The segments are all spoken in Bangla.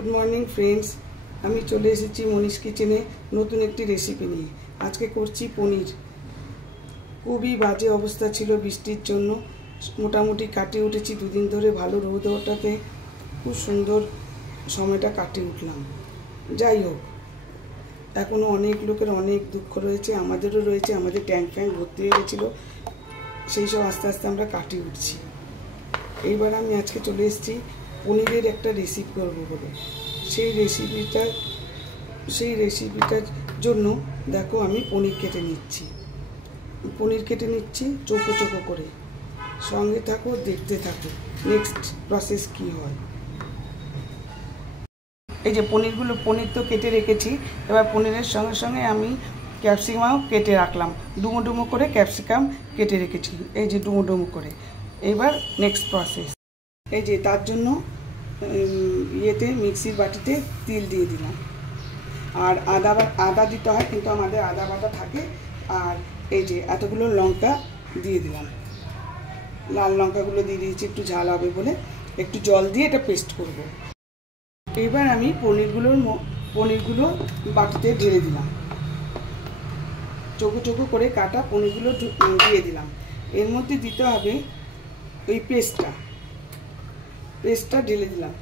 गुड मर्निंग फ्रेंड्स আমি চলে এসেছি মনীষ কিচেনে নতুন একটি রেসিপি নিয়ে। আজকে করছি পনির। খুবই বাজে অবস্থা ছিল বৃষ্টির জন্য, মোটামুটি কাটিয়ে উঠেছি দুদিন ধরে। ভালো রোদ ওঠাতে খুব সুন্দর সময়টা কাটিয়ে উঠলাম। যাই হোক, এখনও অনেক লোকের অনেক দুঃখ রয়েছে, আমাদেরও রয়েছে। আমাদের ট্যাঙ্ক ফ্যাঙ্ক ভর্তি হয়ে গেছিলো, সেই সব আস্তে আস্তে আমরা কাটিয়ে উঠছি। এইবার আমি আজকে চলে এসেছি পনিরের একটা রেসিপি করবো বলে। সেই রেসিপিটার জন্য দেখো আমি পনির কেটে নিচ্ছি চৌকো চৌকো করে। সঙ্গে থাকো, দেখতে থাকো নেক্সট প্রসেস কি হয়। এই যে পনির তো কেটে রেখেছি। এবার পনিরের সঙ্গে সঙ্গে আমি ক্যাপসিকামও কেটে রাখলাম, ডুমো ডুমো করে ক্যাপসিকাম কেটে রেখেছি, এই যে ডুমো ডুমো করে। এবার নেক্সট প্রসেস, এই যে তার জন্য ইয়েতে মিক্সির বাটিতে তিল দিয়ে দিলাম। আর আদা দিতে হয়, কিন্তু আমাদের আদা বাটা থাকে। আর এই যে এতগুলো লঙ্কা দিয়ে দিলাম, লাল লঙ্কাগুলো দিয়ে দিয়েছি একটু ঝাল হবে বলে। একটু জল দিয়ে এটা পেস্ট করব। এবার আমি পনিরগুলো বাটিতে ঢেলে দিলাম, চৌকো চৌকো করে কাটা পনিরগুলো দিয়ে দিলাম। এর মধ্যে দিতে হবে ওই পেস্টটা ঢেলে দিলাম।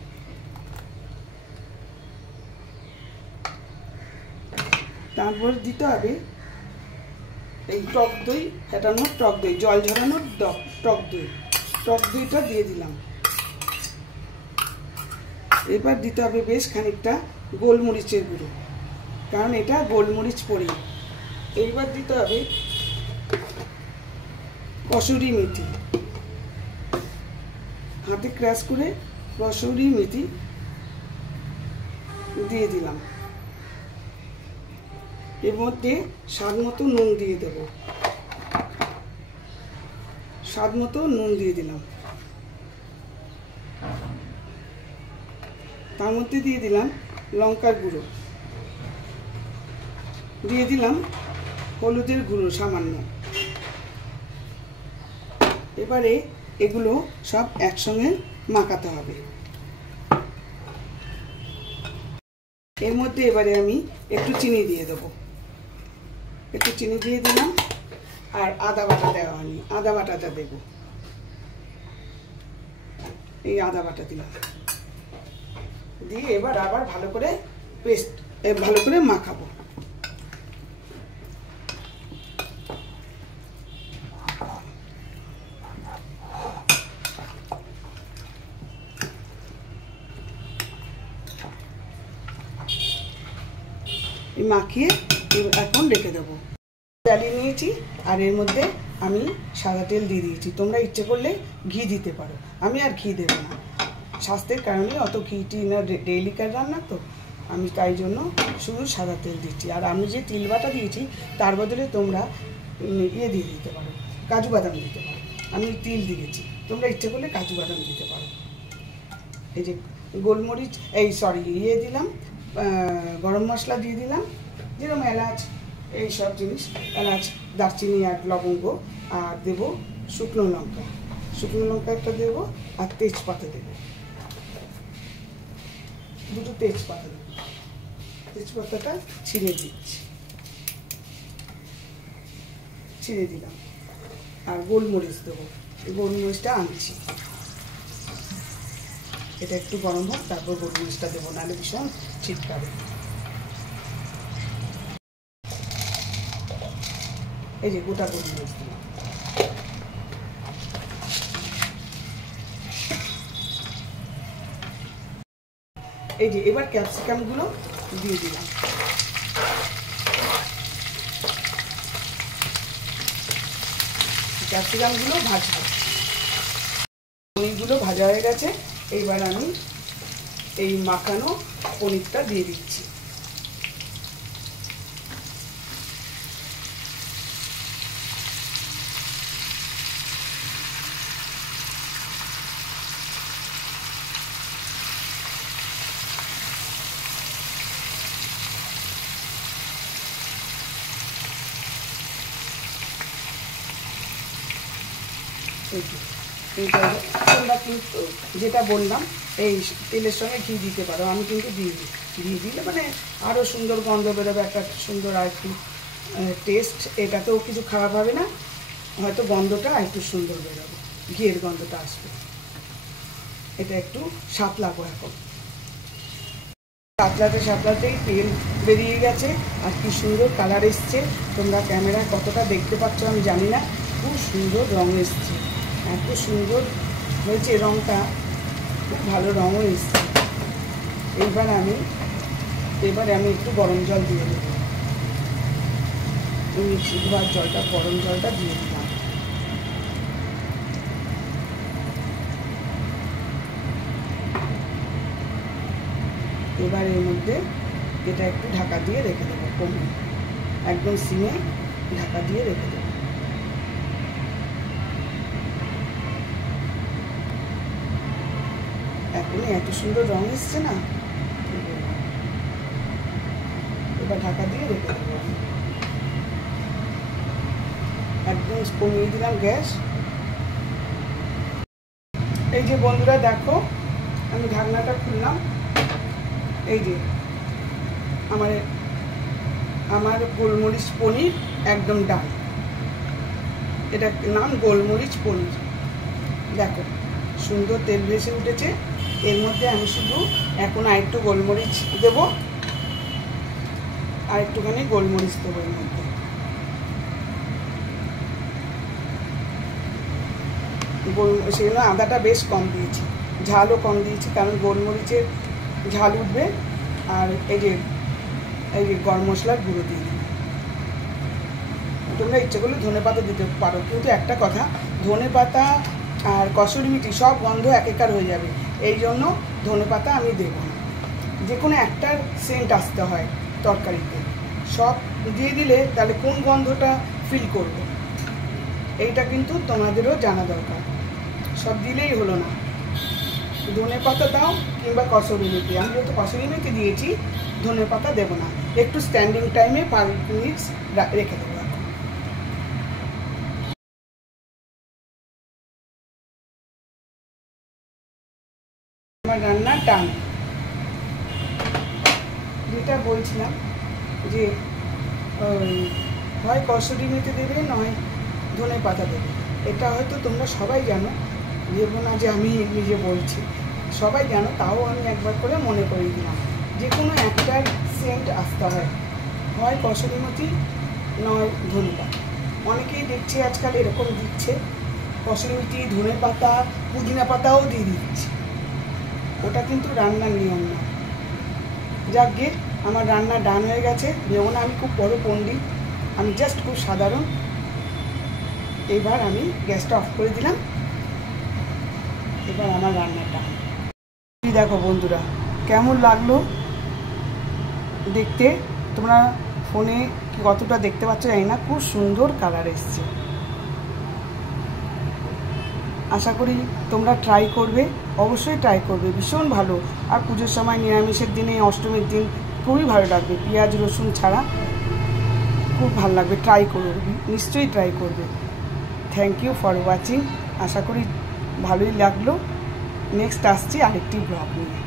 তারপর দিতে হবে এই টক দই, ফেটানোর টক দই, জল ঝরানোর টক দইটা দিয়ে দিলাম। এবার দিতে হবে বেশ খানিকটা গোলমরিচের গুঁড়ো, কারণ এটা গোলমরিচ পড়ি। এইবার দিতে হবে কসুরি মেথি, হাতে ক্রাশ করে কসুরি মেথি দিয়ে দিলাম। এর মধ্যে স্বাদ মতো নুন দিয়ে দেব, স্বাদ মতো নুন দিয়ে দিলাম। তার মধ্যে দিয়ে দিলাম লঙ্কার গুঁড়ো, দিয়ে দিলাম হলুদের গুঁড়ো সামান্য। এবারে এগুলো সব একসঙ্গে মাখাতে হবে। এর মধ্যে এবারে আমি একটু চিনি দিয়ে দেবো, একটু চিনি দিয়ে দিলাম। আর আদা বাটা দেওয়া হয়নি, আদা বাটাটা দেব। এই আদা বাটা দিলাম, দিয়ে এবার আবার ভালো করে মাখাবো। মাখিয়ে এখন রেখে দেবো। জ্বালিয়ে নিয়েছি, আর এর মধ্যে আমি সাদা তেল দিয়ে দিয়েছি। তোমরা ইচ্ছে করলে ঘি দিতে পারো, আমি আর ঘি দেবো না। স্বাস্থ্যের কারণে অত ঘিটি না, ডেইলিকার রান্না তো, আমি তাই জন্য শুধু সাদা তেল দিচ্ছি। আর আমি যে তিল বাটা দিয়েছি তার বদলে তোমরা ইয়ে দিয়ে দিতে পারো, কাজু বাদাম দিতে পারো। আমি তিল দিয়েছি, তোমরা ইচ্ছে করলে কাজু বাদাম দিতে পারো। এই যে গোলমরিচ ইয়ে দিলাম, গরম মশলা দিয়ে দিলাম, যেরকম এলাচ, এই সব জিনিস, এলাচ, দারচিনি আর লবঙ্গ। আর দেবো শুকনো লঙ্কা একটা দেবো, আর তেজপাতা দেবো, দুটো তেজপাতা দেবো। তেজপাতাটা ছিঁড়ে দিলাম। আর গোলমরিচ দেবো, গোলমরিচটা আনছি। এটা একটু গরম হোক, তারপর গোলমরিচটা দেবো, নাহলে ভীষণ ছিটকাবে। এই যে গোটা গোলমরিচ দিলাম। এই যে এবার ক্যাপসিকামগুলো দিয়ে দিলাম। ক্যাপসিকামগুলো ভাজা, পনিরগুলো ভাজা হয়ে গেছে। এইবার আমি এই মাখানো পনিরটা দিয়ে দিচ্ছি। তোমরা কিন্তু যেটা বললাম এই তেলের সঙ্গে ঘি দিতে পারো, আমি কিন্তু দিই। ঘি দিলে মানে আরও সুন্দর গন্ধ বেরোবে, একটা সুন্দর আর একটু টেস্ট, এটাতেও কিছু খারাপ হবে না, হয়তো গন্ধটা একটু সুন্দর বেরোবে, ঘিয়ের গন্ধটা আসবে। এটা একটু সাঁতলাবো এখন। সাঁতলাতেই তেল বেরিয়ে গেছে আর কি সুন্দর কালার এসছে। তোমরা ক্যামেরায় কতটা দেখতে পাচ্ছ আমি জানি না, খুব সুন্দর রঙ এসছে, এত সুন্দর হয়েছে রঙটা, খুব ভালো রঙও এসছে। এবারে আমি একটু গরম জল দিয়ে দেবো, মিক্সি ধোয়ার জলটা, গরম জলটা দিয়ে দিলাম। এবার এর মধ্যে এটা একটু ঢাকা দিয়ে রেখে দেবো, কমে একদম সিমে ঢাকা দিয়ে রেখে দেবো। এখনই এত সুন্দর রঙ এসছে না, এবার ঢাকা দিয়ে রেখে দেবো। একদম কমিয়ে দিলাম গ্যাস। এই যে বন্ধুরা দেখো, আমি ঢাকনাটা খুললাম, এই যে আমার গোলমরিচ পনির একদম ডান। এটা নাম গোলমরিচ পনির। দেখো সুন্দর তেল ভেসে উঠেছে। এর মধ্যে আমি শুধু এখন আরেকটু গোলমরিচ দেবো, আর একটুখানি গোলমরিচ দেবো এর মধ্যে। সেগুলো আদাটা বেশ কম দিয়েছি, ঝালও কম দিয়েছি, কারণ গোলমরিচের ঝাল উঠবে। আর এই যে গরম মশলার গুঁড়ো দিয়ে দিই। তোমরা ইচ্ছে করলে ধনেপাতা দিতে পারো, কিন্তু একটা কথা, ধনেপাতা আর কসুরি মেথি সব গন্ধ একাকার হয়ে যাবে, এই জন্য ধনেপাতা আমি দেব না। যে কোনো একটার সেন্ট আসতে হয় তরকারিতে, সব দিয়ে দিলে তাহলে কোন গন্ধটা ফিল করবে, এইটা কিন্তু তোমাদেরও জানা দরকার। সব দিলেই হলো না, ধনেপাতা দাও কিংবা কসুরি মেথি। আমি যেহেতু কসুরি মেথি দিয়েছি, ধনেপাতা দেবো না। একটু স্ট্যান্ডিং টাইমে 5 মিনিটস রেখে দেবো। আমার রান্না টান, যেটা বলছিলাম যে হয় কসুরি মেথি দেবে, নয় ধনেপাতা দেবে। এটা হয়তো তোমরা সবাই জানো, ভেবো না যে আমি নিজে বলছি, সবাই জানো, তাও আমি একবার করে মনে করিয়ে দিলাম। যে কোনো একটার সেন্ট আসতে হয় কসুরি মেথি নয় ধনেপাতা। অনেকেই দেখছি আজকাল এরকম দিচ্ছে, কসুরি মেথি, ধনেপাতা, পুদিনা পাতাও দিয়ে দিচ্ছে। ওটা কিন্তু রান্নার নিয়ম না। যাক গে, আমার রান্না ডান হয়ে গেছে। ভেবো না আমি খুব বড় পণ্ডিত, আমি জাস্ট খুব সাধারণ। এবার আমি গ্যাসটা অফ করে দিলাম। এবার আমার রান্নাটা দেখো বন্ধুরা, কেমন লাগলো দেখতে। তোমরা ফোনে কতটা দেখতে পাচ্ছ জানি না, খুব সুন্দর কালার এসছে। আশা করি তোমরা ট্রাই করবে, অবশ্যই ট্রাই করবে, ভীষণ ভালো। আর পুজোর সময়, নিরামিষের দিনে, অষ্টমীর দিন খুবই ভালো লাগবে, পেঁয়াজ রসুন ছাড়া খুব ভালো লাগবে। ট্রাই করো, নিশ্চয়ই ট্রাই করবে। Thank you for watching. আশা করি ভালোই লাগলো। নেক্সট আসছি আরেকটি ব্লগ নিয়ে।